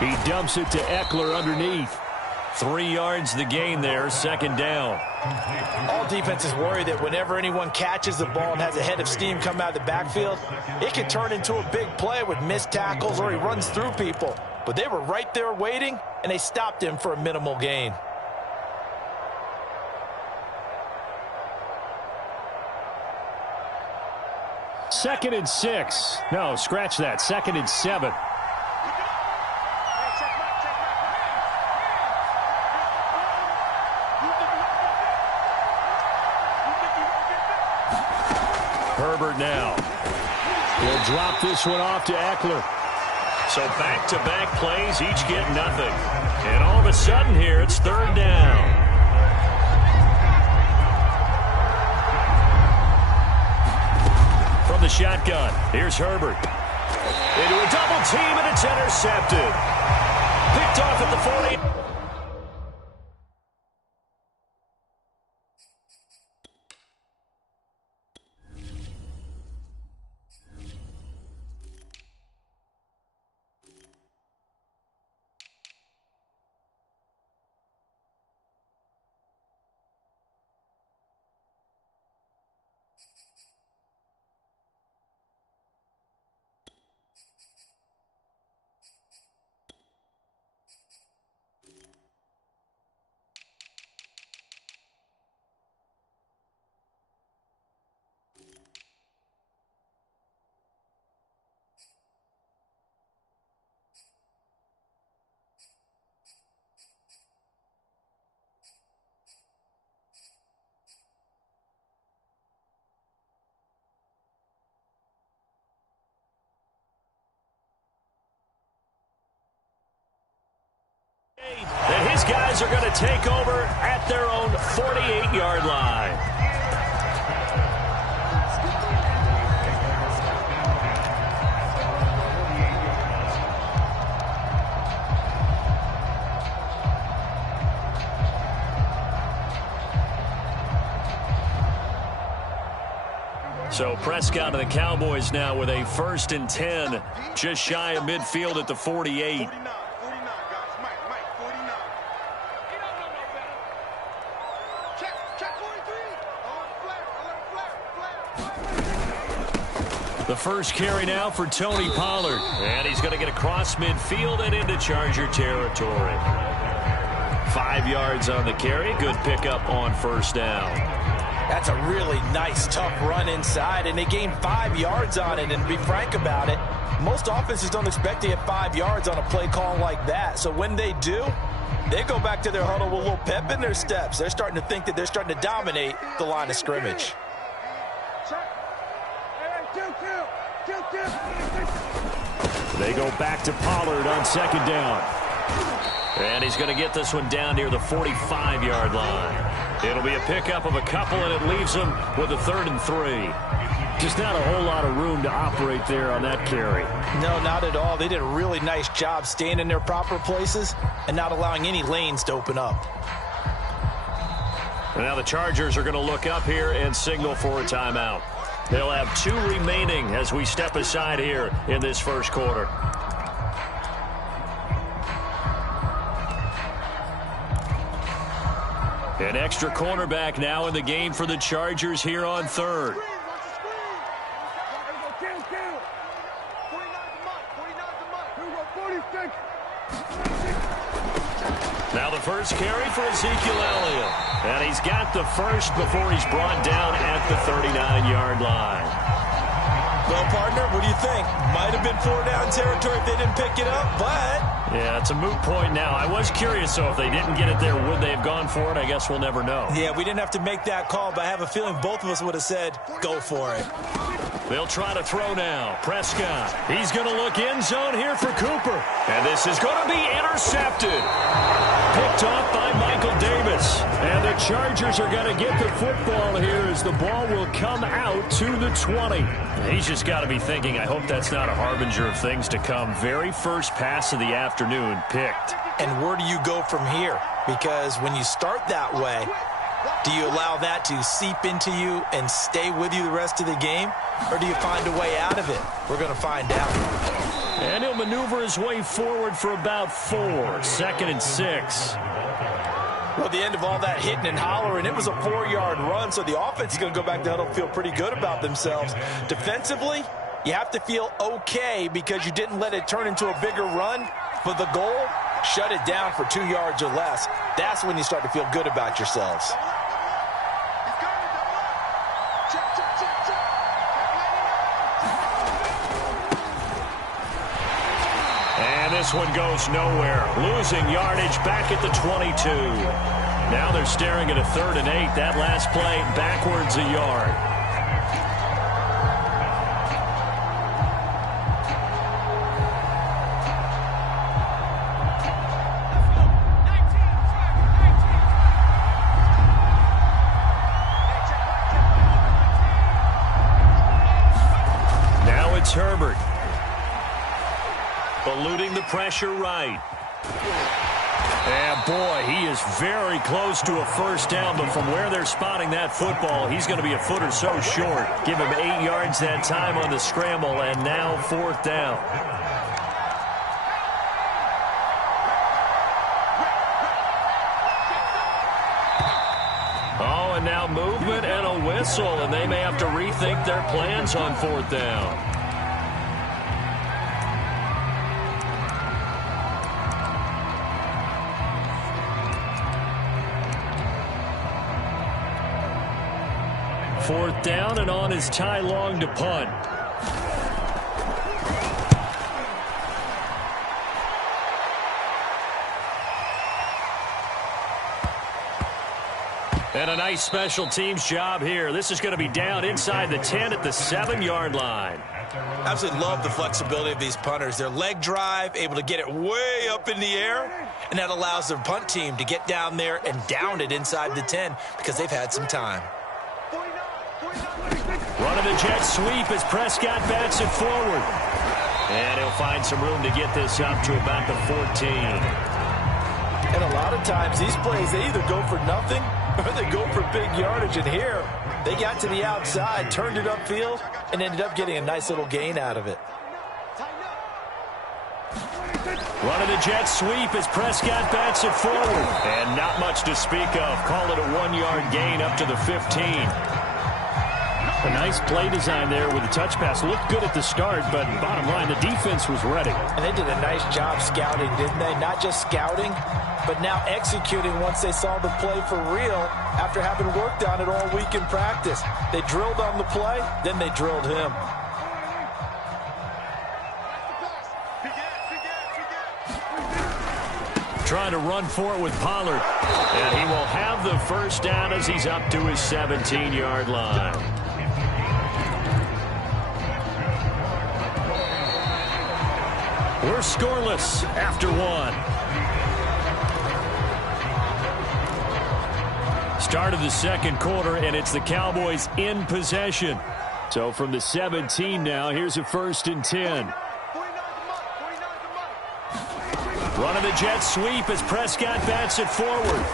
He dumps it to Eckler underneath. 3 yards the gain there, second down. All defenses worry that whenever anyone catches the ball and has a head of steam come out of the backfield, it can turn into a big play with missed tackles or he runs through people. But they were right there waiting, and they stopped him for a minimal gain. Second and 6. No, scratch that. Second and 7. Herbert now. He'll drop this one off to Eckler. So back-to-back plays, each get nothing. And all of a sudden here, it's third down. From the shotgun, here's Herbert. Into a double team, and it's intercepted. Picked off at the 40. And his guys are going to take over at their own 48-yard line. So Prescott and the Cowboys now with a 1st and 10, just shy of midfield at the 48. The first carry now for Tony Pollard. And he's going to get across midfield and into Charger territory. 5 yards on the carry. Good pickup on first down. That's a really nice, tough run inside, and they gained 5 yards on it. And to be frank about it, most offenses don't expect to get 5 yards on a play call like that. So when they do, they go back to their huddle with a little pep in their steps. They're starting to think that they're starting to dominate the line of scrimmage. They go back to Pollard on second down. And he's going to get this one down near the 45-yard line. It'll be a pickup of a couple, and it leaves him with a 3rd and 3. Just not a whole lot of room to operate there on that carry. No, not at all. They did a really nice job staying in their proper places and not allowing any lanes to open up. And now the Chargers are going to look up here and signal for a timeout. They'll have 2 remaining as we step aside here in this first quarter. An extra cornerback now in the game for the Chargers here on 3rd. Now the first carry for Ezekiel Elliott. And he's got the first before he's brought down at the 39-yard line. Well, partner, what do you think? Might have been 4-down territory if they didn't pick it up, but... Yeah, it's a moot point now. I was curious, so if they didn't get it there, would they have gone for it? I guess we'll never know. Yeah, we didn't have to make that call, but I have a feeling both of us would have said, go for it. They'll try to throw now. Prescott. He's going to look end zone here for Cooper. And this is going to be intercepted. Picked off by Michael Davis. And the Chargers are going to get the football here as the ball will come out to the 20. He's just got to be thinking, I hope that's not a harbinger of things to come. Very first pass of the afternoon picked. And where do you go from here? Because when you start that way, do you allow that to seep into you and stay with you the rest of the game? Or do you find a way out of it? We're going to find out. And he'll maneuver his way forward for about 4. 2nd and 6. Well, at the end of all that hitting and hollering, it was a 4-yard run, so the offense is going to go back to huddle and feel pretty good about themselves. Defensively, you have to feel okay because you didn't let it turn into a bigger run, but the goal, shut it down for 2 yards or less. That's when you start to feel good about yourselves. And this one goes nowhere. Losing yardage back at the 22. Now they're staring at a 3rd and 8. That last play backwards a yard. Now it's Herbert. Eluding the pressure right. And boy, he is very close to a first down, but from where they're spotting that football, he's going to be a foot or so short. Give him 8 yards that time on the scramble, and now 4th down. Oh, and now movement and a whistle, and they may have to rethink their plans on 4th down. Fourth down, and on is Ty Long to punt. And a nice special teams job here. This is going to be down inside the 10 at the 7-yard line. Absolutely love the flexibility of these punters. Their leg drive, able to get it way up in the air, and that allows their punt team to get down there and down it inside the 10 because they've had some time. Running the jet sweep as Prescott bats it forward. And he'll find some room to get this up to about the 14. And a lot of times these plays, they either go for nothing or they go for big yardage. And here, they got to the outside, turned it upfield, and ended up getting a nice little gain out of it. Running the jet sweep as Prescott bats it forward. And not much to speak of. Call it a 1-yard gain up to the 15. A nice play design there with the touch pass. Looked good at the start, but bottom line, the defense was ready. And they did a nice job scouting, didn't they? Not just scouting, but now executing once they saw the play for real after having worked on it all week in practice. They drilled on the play, then they drilled him. Trying to run for it with Pollard. And he will have the first down as he's up to his 17-yard line. We're scoreless after 1. Start of the 2nd quarter, and it's the Cowboys in possession. So from the 17 now, here's a 1st and 10. Running the jet sweep as Prescott bats it forward.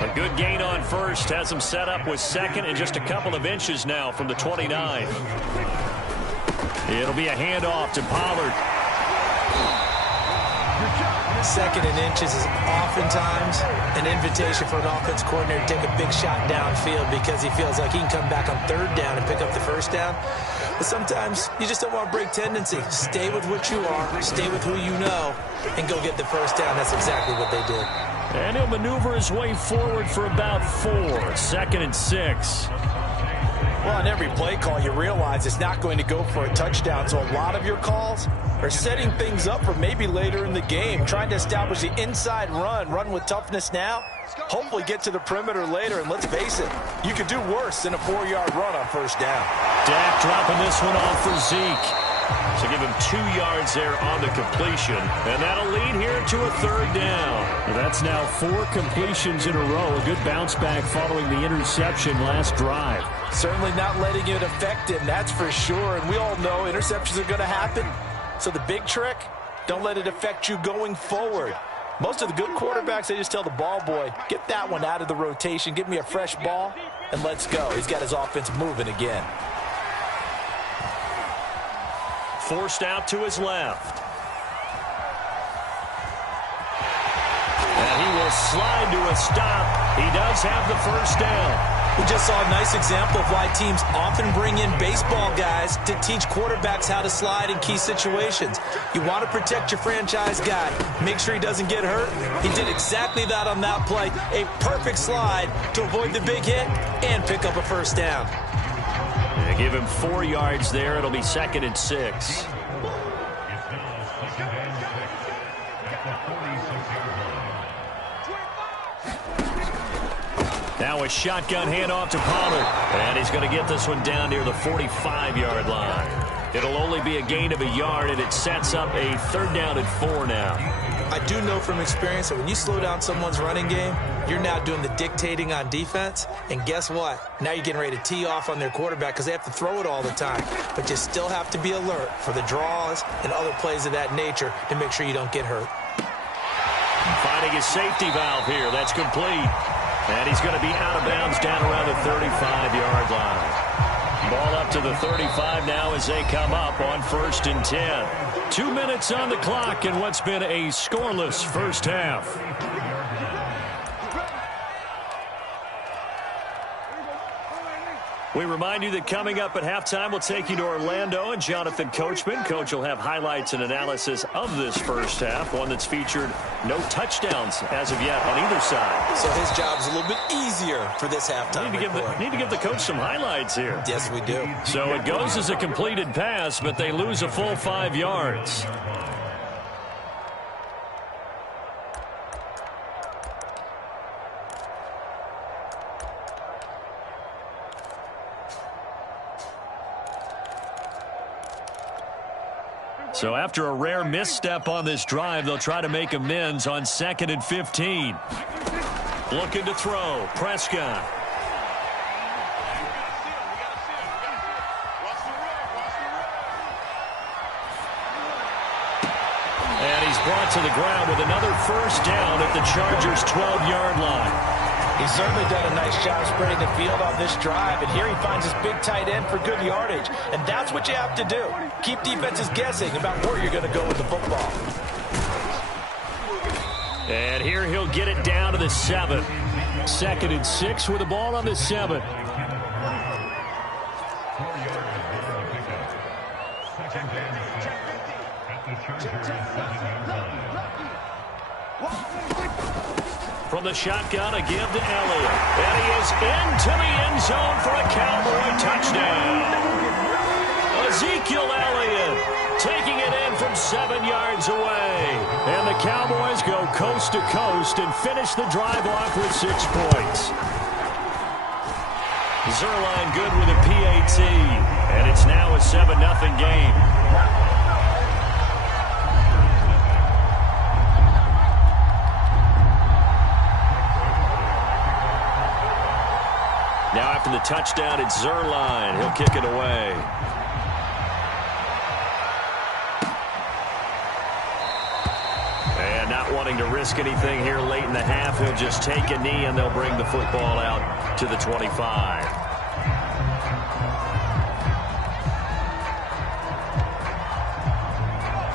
A good gain on first. Has him set up with 2nd and just a couple of inches now from the 29. It'll be a handoff to Pollard. 2nd and inches is oftentimes an invitation for an offense coordinator to take a big shot downfield because he feels like he can come back on 3rd down and pick up the 1st down. But sometimes you just don't want to break tendency. Stay with what you are, stay with who you know, and go get the 1st down. That's exactly what they did. And he'll maneuver his way forward for about 4. 2nd and 6. Well, on every play call, you realize it's not going to go for a touchdown. So a lot of your calls are setting things up for maybe later in the game, trying to establish the inside run with toughness now, hopefully get to the perimeter later. And let's face it, you could do worse than a 4-yard run on 1st down. Dak dropping this one off for Zeke. So give him 2 yards there on the completion. And that'll lead here to a 3rd down. That's now 4 completions in a row. A good bounce back following the interception last drive. Certainly not letting it affect him, that's for sure. And we all know interceptions are going to happen. So the big trick, don't let it affect you going forward. Most of the good quarterbacks, they just tell the ball boy, get that one out of the rotation. Give me a fresh ball, and let's go. He's got his offense moving again. Forced out to his left. And he will slide to a stop. He does have the first down. We just saw a nice example of why teams often bring in baseball guys to teach quarterbacks how to slide in key situations. You want to protect your franchise guy. Make sure he doesn't get hurt. He did exactly that on that play. A perfect slide to avoid the big hit and pick up a first down. They give him 4 yards there. It'll be 2nd and 6. Now a shotgun handoff to Pollard. And he's going to get this one down near the 45-yard line. It'll only be a gain of a yard, and it sets up a 3rd down and 4 now. I do know from experience that when you slow down someone's running game, you're now doing the dictating on defense. And guess what? Now you're getting ready to tee off on their quarterback because they have to throw it all the time. But you still have to be alert for the draws and other plays of that nature to make sure you don't get hurt. Finding his safety valve here. That's complete. And he's going to be out of bounds down around the 35-yard line. Ball up to the 35 now as they come up on 1st and 10. 2 minutes on the clock in what's been a scoreless first half. We remind you that coming up at halftime, we'll take you to Orlando and Jonathan Coachman. Coach will have highlights and analysis of this first half, one that's featured no touchdowns as of yet on either side. So his job's a little bit easier for this halftime. Need to give the coach some highlights here. Yes, we do. So it goes as a completed pass, but they lose a full 5 yards. So after a rare misstep on this drive, they'll try to make amends on 2nd and 15. Looking to throw. Prescott. And he's brought to the ground with another first down at the Chargers' 12-yard line. He's certainly done a nice job spreading the field on this drive, and here he finds his big tight end for good yardage. And that's what you have to do. Keep defenses guessing about where you're going to go with the football. And here he'll get it down to the 7. 2nd and 6 with the ball on the 7. From the shotgun, a give to Elliott. And he is into the end zone for a Cowboy touchdown. Ezekiel Elliott taking it in from 7 yards away. And the Cowboys go coast to coast and finish the drive off with 6 points. Zerline good with a PAT. And it's now a 7-0 game. Now after the touchdown, it's Zerline. He'll kick it away. And not wanting to risk anything here late in the half, he'll just take a knee and they'll bring the football out to the 25.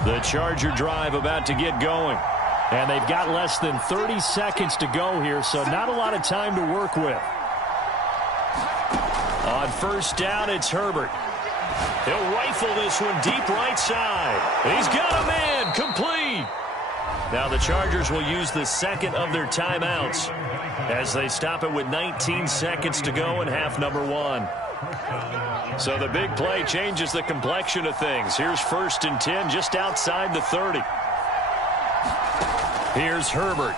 The Charger drive about to get going. And they've got less than 30 seconds to go here, so not a lot of time to work with. On first down, it's Herbert. He'll rifle this one deep right side. He's got a man, complete. Now the Chargers will use the second of their timeouts as they stop it with 19 seconds to go in half number 1. So the big play changes the complexion of things. Here's 1st and 10 just outside the 30. Here's Herbert.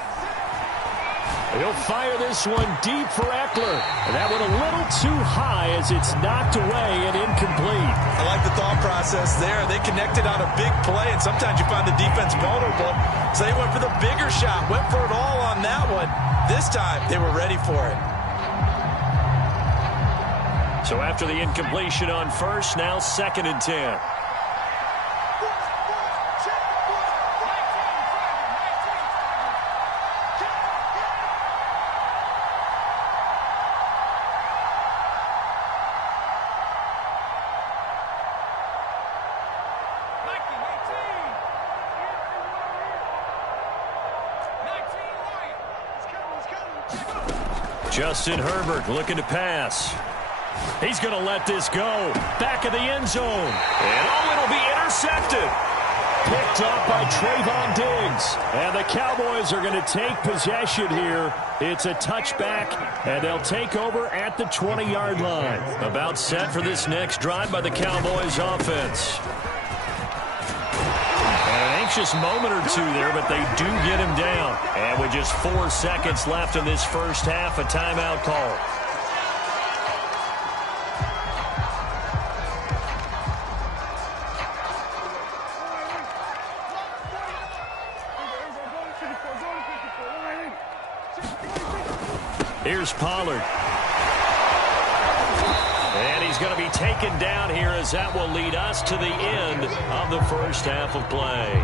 He'll fire this one deep for Eckler. And that one a little too high as it's knocked away and incomplete. I like the thought process there. They connected on a big play, and sometimes you find the defense vulnerable. So they went for the bigger shot, went for it all on that one. This time, they were ready for it. So after the incompletion on first, now 2nd and 10. Justin Herbert looking to pass. He's going to let this go. Back of the end zone. And it'll be intercepted. Picked off by Trayvon Diggs. And the Cowboys are going to take possession here. It's a touchback, and they'll take over at the 20-yard line. About set for this next drive by the Cowboys offense. And an anxious moment or two there, but they do get him down. And with just 4 seconds left in this first half, a timeout call. Here's Pollard. And he's going to be taken down here as that will lead us to the end of the first half of play.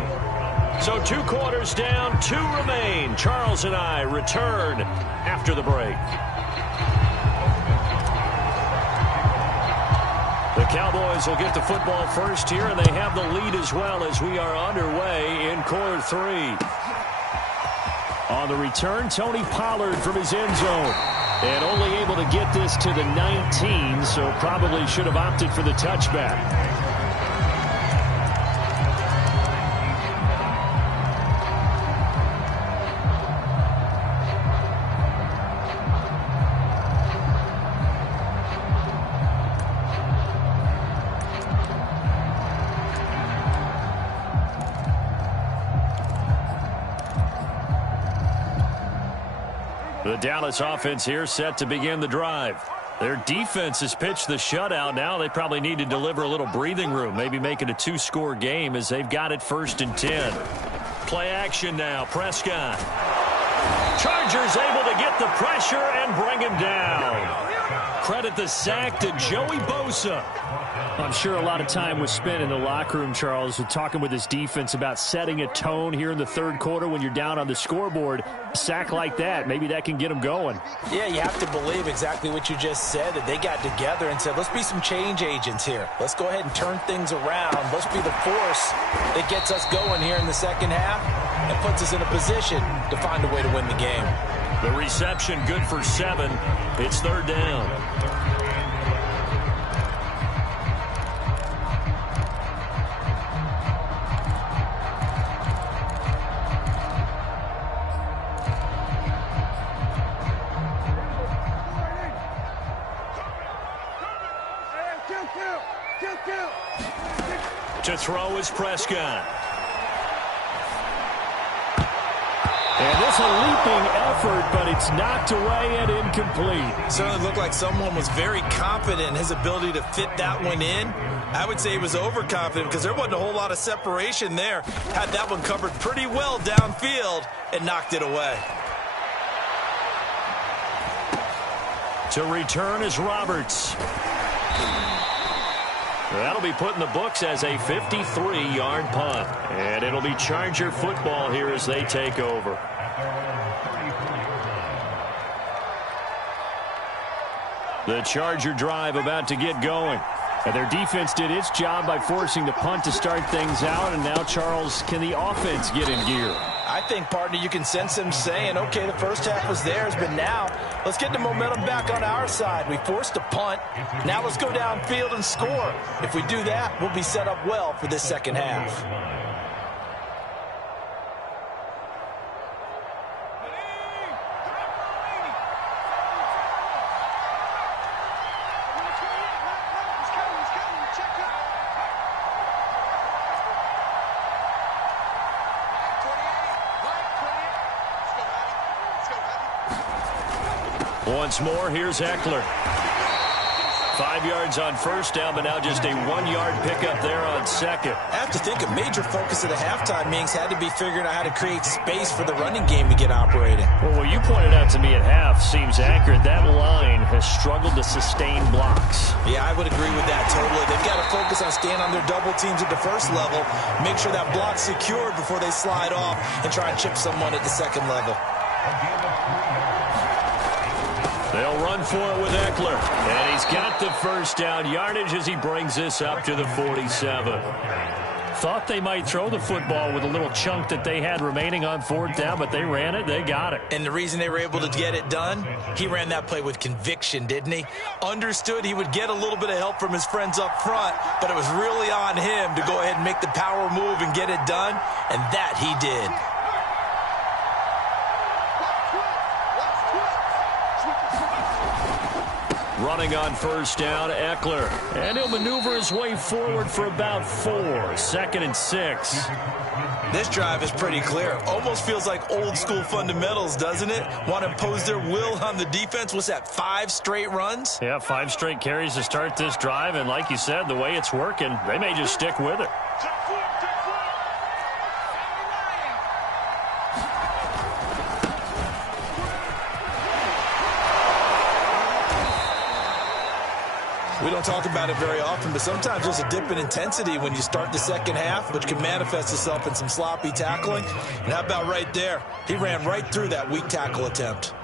So 2 quarters down, 2 remain. Charles and I return after the break. The Cowboys will get the football first here, and they have the lead as well as we are underway in quarter 3. On the return, Tony Pollard from his end zone. And only able to get this to the 19, so probably should have opted for the touchback. The Dallas offense here set to begin the drive. Their defense has pitched the shutout. Now they probably need to deliver a little breathing room, maybe make it a 2-score game as they've got it 1st and 10. Play action now. Prescott. Chargers able to get the pressure and bring him down. Credit the sack to Joey Bosa. I'm sure a lot of time was spent in the locker room, Charles, with talking with his defense about setting a tone here in the 3rd quarter when you're down on the scoreboard. A sack like that, maybe that can get them going. Yeah, you have to believe exactly what you just said, that they got together and said, let's be some change agents here. Let's go ahead and turn things around. Let's be the force that gets us going here in the second half and puts us in a position to find a way to win the game. The reception good for 7. It's 3rd down. To throw is Prescott. And this a leaping effort, but it's knocked away and incomplete. Certainly looked like someone was very confident in his ability to fit that one in. I would say he was overconfident because there wasn't a whole lot of separation there. Had that one covered pretty well downfield and knocked it away. To return is Roberts. That'll be put in the books as a 53-yard punt. And it'll be Charger football here as they take over. The Charger drive about to get going. And their defense did its job by forcing the punt to start things out. And now, Charles, can the offense get in gear? I think, partner, you can sense them saying, okay, the first half was theirs, but now let's get the momentum back on our side. We forced a punt. Now let's go downfield and score. If we do that, we'll be set up well for this second half. Once more, here's Eckler. 5 yards on first down, but now just a 1-yard pickup there on second. I have to think a major focus of the halftime meetings had to be figuring out how to create space for the running game to get operating. Well, what you pointed out to me at half seems accurate. That line has struggled to sustain blocks. Yeah, I would agree with that totally. They've got to focus on staying on their double teams at the first level, make sure that block's secured before they slide off and try and chip someone at the second level. They'll run for it with Eckler. And he's got the first down yardage as he brings this up to the 47. Thought they might throw the football with a little chunk that they had remaining on fourth down, but they ran it. They got it. And the reason they were able to get it done, he ran that play with conviction, didn't he? Understood he would get a little bit of help from his friends up front, but it was really on him to go ahead and make the power move and get it done, and that he did. Running on first down, Eckler. And he'll maneuver his way forward for about 4. 2nd and 6. This drive is pretty clear. Almost feels like old school fundamentals, doesn't it? Want to impose their will on the defense. What's that, 5 straight runs? Yeah, 5 straight carries to start this drive. And like you said, the way it's working, they may just stick with it. We don't talk about it very often, but sometimes there's a dip in intensity when you start the second half, which can manifest itself in some sloppy tackling. And how about right there? He ran right through that weak tackle attempt.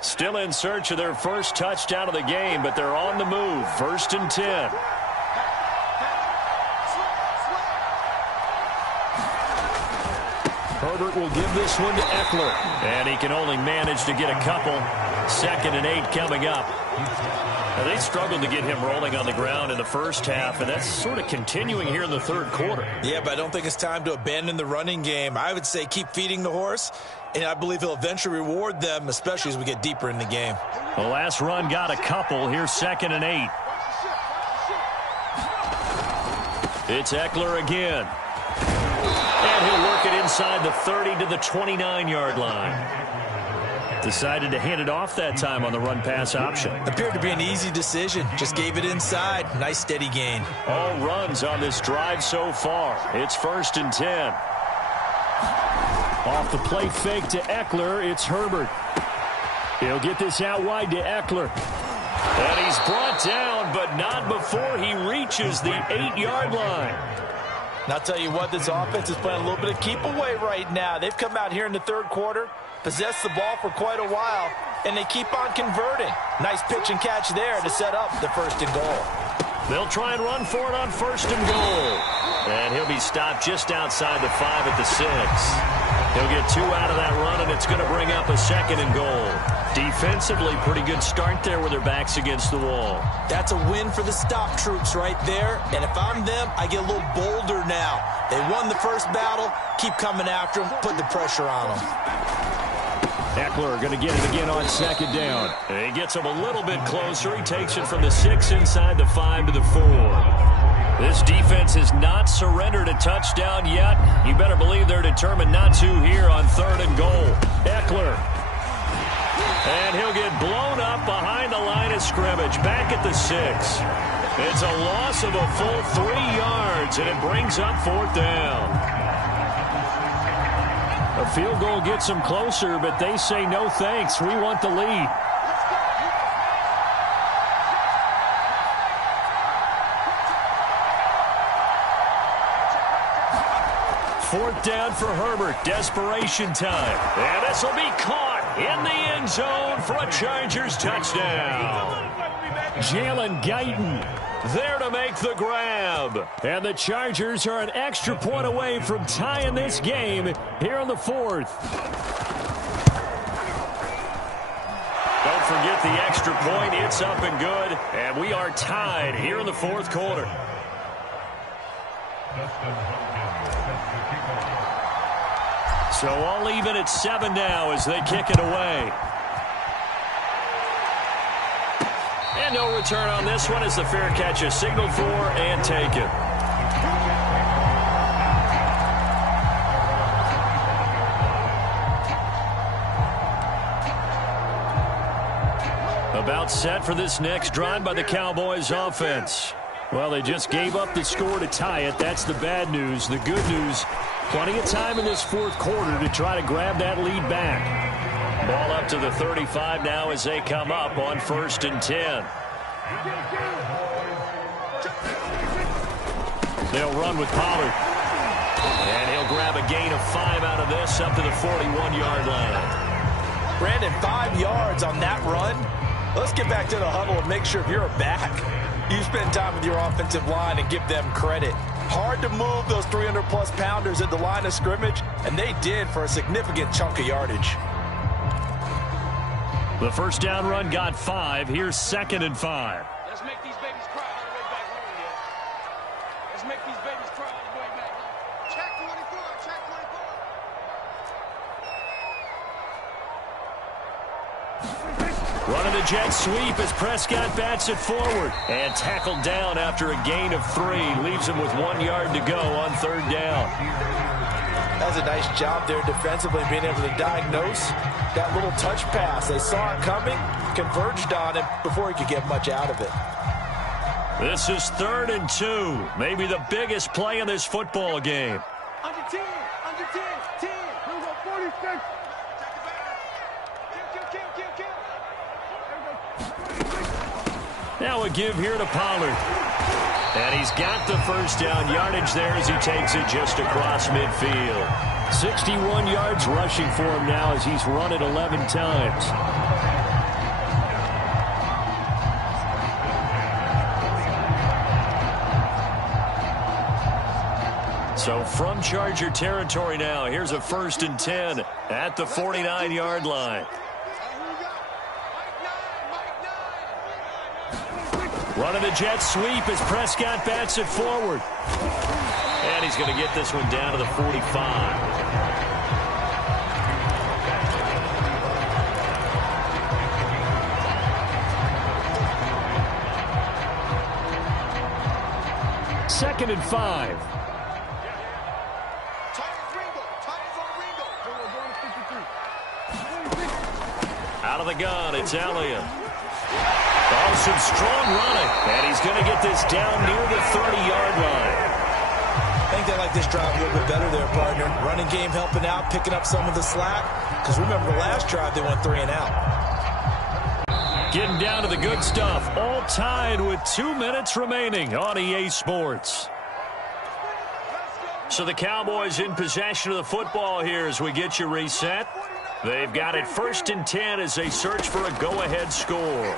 Still in search of their first touchdown of the game, but they're on the move. 1st and 10. Herbert will give this one to Eckler. And he can only manage to get a couple. 2nd and 8 coming up. Now, they struggled to get him rolling on the ground in the first half, and that's sort of continuing here in the third quarter. Yeah, but I don't think it's time to abandon the running game. I would say keep feeding the horse, and I believe he'll eventually reward them, especially as we get deeper in the game. The last run got a couple. Here's 2nd and 8. It's Eckler again. And he'll work it inside the 30 to the 29-yard line. Decided to hand it off that time on the run-pass option. Appeared to be an easy decision. Just gave it inside. Nice steady gain. All runs on this drive so far. It's 1st and 10. Off the play fake to Eckler, it's Herbert. He'll get this out wide to Eckler. And he's brought down, but not before he reaches the 8-yard line. And I'll tell you what, this offense is playing a little bit of keep away right now. They've come out here in the third quarter, possessed the ball for quite a while, and they keep on converting. Nice pitch and catch there to set up the 1st and goal. They'll try and run for it on 1st and goal. And he'll be stopped just outside the 5 at the 6. He'll get 2 out of that run, and it's going to bring up a 2nd and goal. Defensively, pretty good start there with their backs against the wall. That's a win for the stop troops right there. And if I'm them, I get a little bolder now. They won the first battle. Keep coming after them. Put the pressure on them. Eckler going to get it again on 2nd down. He gets him a little bit closer. He takes it from the 6 inside the 5 to the 4. This defense has not surrendered a touchdown yet. You better believe they're determined not to here on 3rd and goal. Eckler. And he'll get blown up behind the line of scrimmage. Back at the 6. It's a loss of a full 3 yards, and it brings up 4th down. A field goal gets them closer, but they say no thanks. We want the lead. Fourth down for Herbert. Desperation time. And this will be caught in the end zone for a Chargers touchdown. Jalen Guyton there to make the grab. And the Chargers are an extra point away from tying this game here in the 4th. Don't forget the extra point. It's up and good. And we are tied here in the 4th quarter. So all even at 7 now as they kick it away. And no return on this one as the fair catch is signaled for and taken. About set for this next drive by the Cowboys offense. Well, they just gave up the score to tie it. That's the bad news. The good news, plenty of time in this 4th quarter to try to grab that lead back. Ball up to the 35 now as they come up on 1st and 10. They'll run with Pollard. And he'll grab a gain of 5 out of this up to the 41-yard line. Brandon, 5 yards on that run. Let's get back to the huddle and make sure if you're back, you spend time with your offensive line and give them credit. Hard to move those 300-plus pounders at the line of scrimmage, and they did for a significant chunk of yardage. The first down run got 5. Here's 2nd and 5. Let's make these babies cry on the way back home, yeah. Let's make these babies cry on the way back home. Check 24, check 24. Running the jet sweep as Prescott bats it forward. And tackled down after a gain of 3. Leaves him with 1 yard to go on 3rd down. That was a nice job there defensively, being able to diagnose that little touch pass. They saw it coming, converged on him before he could get much out of it. This is 3rd and 2. Maybe the biggest play in this football game. Under 10, under 10, 10. Here we go, 46. Take it back. Kill. Now a give here to Pollard. And he's got the first down yardage there as he takes it just across midfield. 61 yards rushing for him now as he's run it 11 times. So from Charger territory now, here's a 1st and 10 at the 49-yard line. Running the jet sweep as Prescott bats it forward. And he's going to get this one down to the 45. Second and 5. Out of the gun, it's Elliott. Oh, some strong running. And he's going to get this down near the 30-yard line. I think they like this drive a little bit better there, partner. Running game helping out, picking up some of the slack. Because remember, the last drive, they went 3 and out. Getting down to the good stuff. All tied with 2 minutes remaining on EA Sports. So the Cowboys in possession of the football here as we get you reset. They've got it 1st and 10 as they search for a go-ahead score.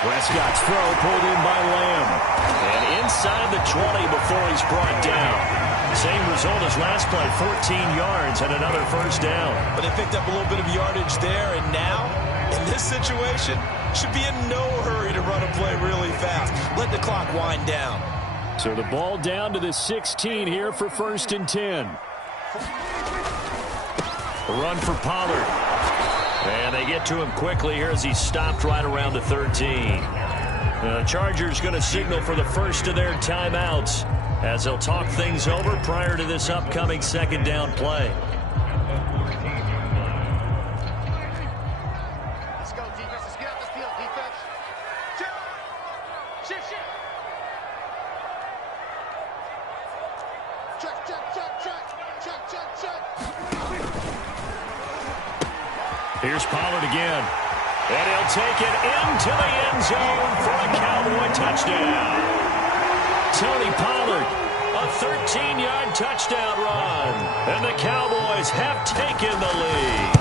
Prescott's throw pulled in by Lamb. And inside the 20 before he's brought down. Same result as last play, 14 yards and another first down. But they picked up a little bit of yardage there, and now, in this situation, should be in no hurry to run a play really fast. Let the clock wind down. So the ball down to the 16 here for 1st and 10. A run for Pollard. And they get to him quickly here as he stopped right around the 13. The Chargers going to signal for the first of their timeouts as they'll talk things over prior to this upcoming 2nd down play. Let's go, defense. Let's get out the field, defense. Shift. Check. Here's Pollard again. And he'll take it into the end zone for a Cowboy touchdown. Tony Pollard, a 13-yard touchdown run. And the Cowboys have taken the lead.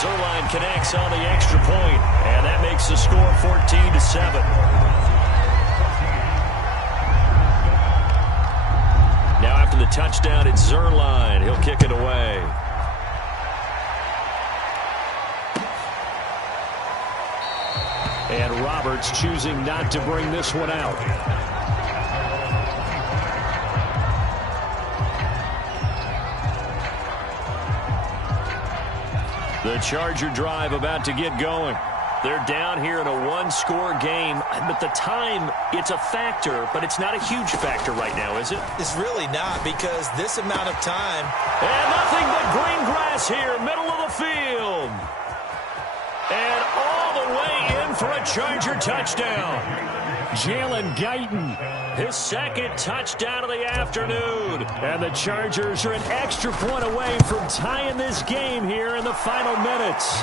Zerline connects on the extra point, and that makes the score 14-7. Now after the touchdown, it's Zerline. He'll kick it away. And Roberts choosing not to bring this one out. The Charger drive about to get going. They're down here in a one-score game, but the time, it's a factor, but it's not a huge factor right now, is it? It's really not, because this amount of time. And nothing but green grass here, middle of the field. And all the way in for a Charger touchdown. Jalen Guyton, his second touchdown of the afternoon. And the Chargers are an extra point away from tying this game here in the final minutes.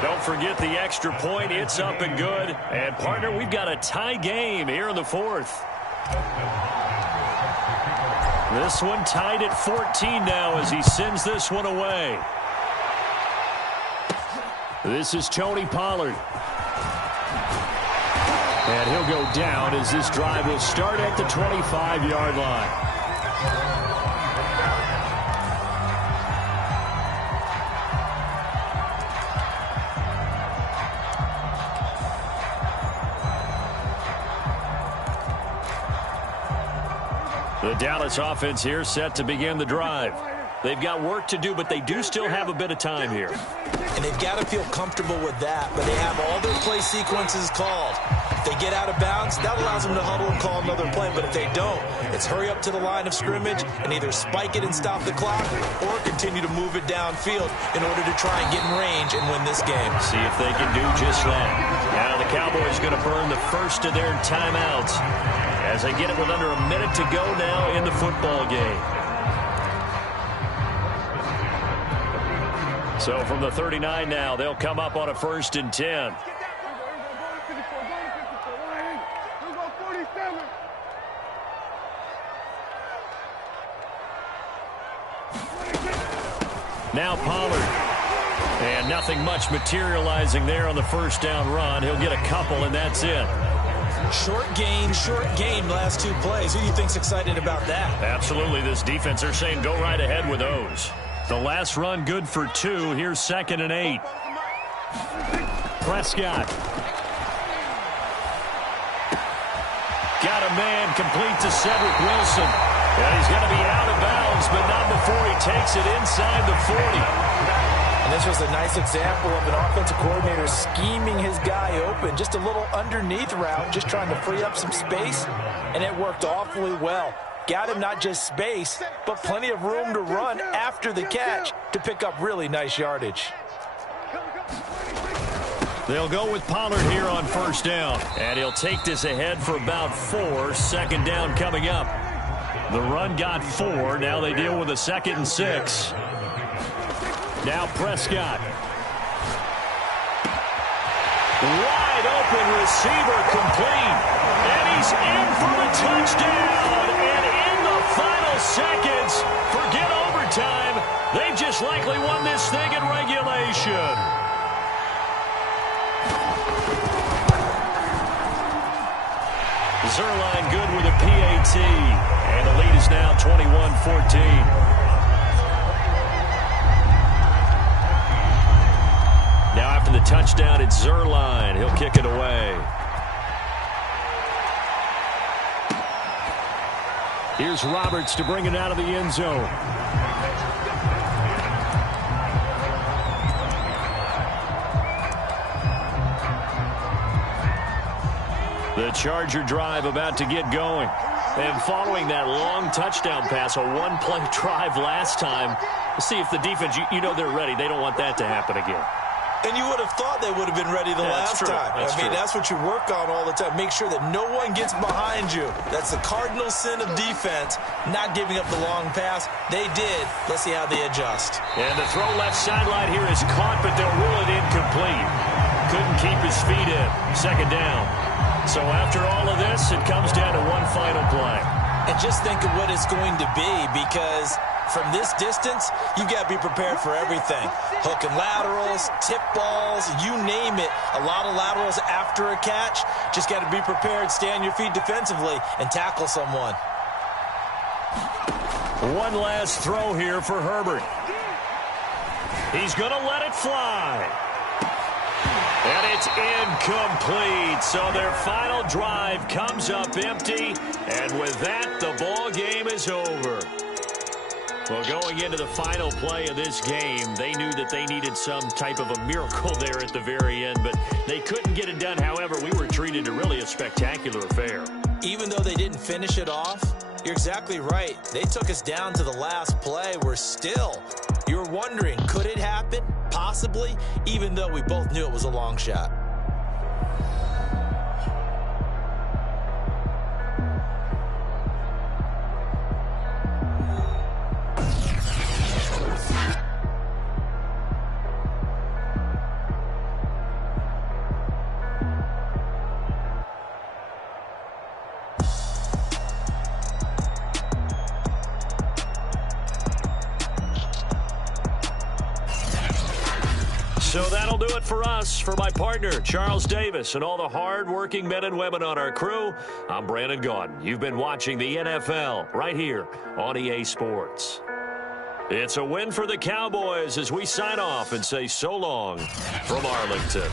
Don't forget the extra point. It's up and good. And, partner, we've got a tie game here in the fourth. This one tied at 14 now as he sends this one away. This is Tony Pollard. And he'll go down as this drive will start at the 25-yard line. The Dallas offense here set to begin the drive. They've got work to do, but they do still have a bit of time here. And they've got to feel comfortable with that, but they have all their play sequences called. If they get out of bounds, that allows them to huddle and call another play, but if they don't, it's hurry up to the line of scrimmage and either spike it and stop the clock or continue to move it downfield in order to try and get in range and win this game. See if they can do just that. Now the Cowboys going to burn the first of their timeouts as they get it with under a minute to go now in the football game. So from the 39 now, they'll come up on a 1st and 10. Now Pollard. And nothing much materializing there on the first down run. He'll get a couple, and that's it. Short gain last 2 plays. Who do you think's excited about that? Absolutely. This defense, they're saying go right ahead with those. The last run good for 2. Here's 2nd and 8. Prescott. Got a man complete to Cedric Wilson. And he's going to be out of bounds, but not before he takes it inside the 40. And this was a nice example of an offensive coordinator scheming his guy open. Just a little underneath route, just trying to free up some space, and it worked awfully well. Got him not just space, but plenty of room to run after the catch to pick up really nice yardage. They'll go with Pollard here on 1st down. And he'll take this ahead for about 4. 2nd down coming up. The run got 4. Now they deal with a 2nd and 6. Now Prescott. Wide open receiver complete. And he's in for the touchdown. And in the final seconds, forget overtime. They've just likely won this thing in regulation. Zerline good with a PAT. And the lead is now 21-14. Now after the touchdown, it's Zerline. He'll kick it away. Here's Roberts to bring it out of the end zone. The Charger drive about to get going. And following that long touchdown pass, a one-play drive last time, see if the defense, you know they're ready. They don't want that to happen again. And you would have thought they would have been ready the last time. That's what you work on all the time. Make sure that no one gets behind you. That's the cardinal sin of defense, not giving up the long pass. They did. Let's see how they adjust. And the throw left sideline here is caught, but they'll rule it incomplete. Couldn't keep his feet in. 2nd down. So after all of this, it comes down to one final play. And just think of what it's going to be, because from this distance, you got to be prepared for everything. Hook and laterals, tip balls, you name it. A lot of laterals after a catch. Just got to be prepared, stay on your feet defensively, and tackle someone. One last throw here for Herbert. He's going to let it fly. And it's incomplete. So their final drive comes up empty. And with that, the ball game is over. Well, going into the final play of this game, they knew that they needed some type of a miracle there at the very end, but they couldn't get it done. However, we were treated to really a spectacular affair. Even though they didn't finish it off, you're exactly right. They took us down to the last play. We're still, you were wondering, could it happen? Possibly, even though we both knew it was a long shot. So that'll do do it for us. For my partner, Charles Davis, and all the hard-working men and women on our crew, I'm Brandon Gaudin. You've been watching the NFL right here on EA Sports. It's a win for the Cowboys as we sign off and say so long from Arlington.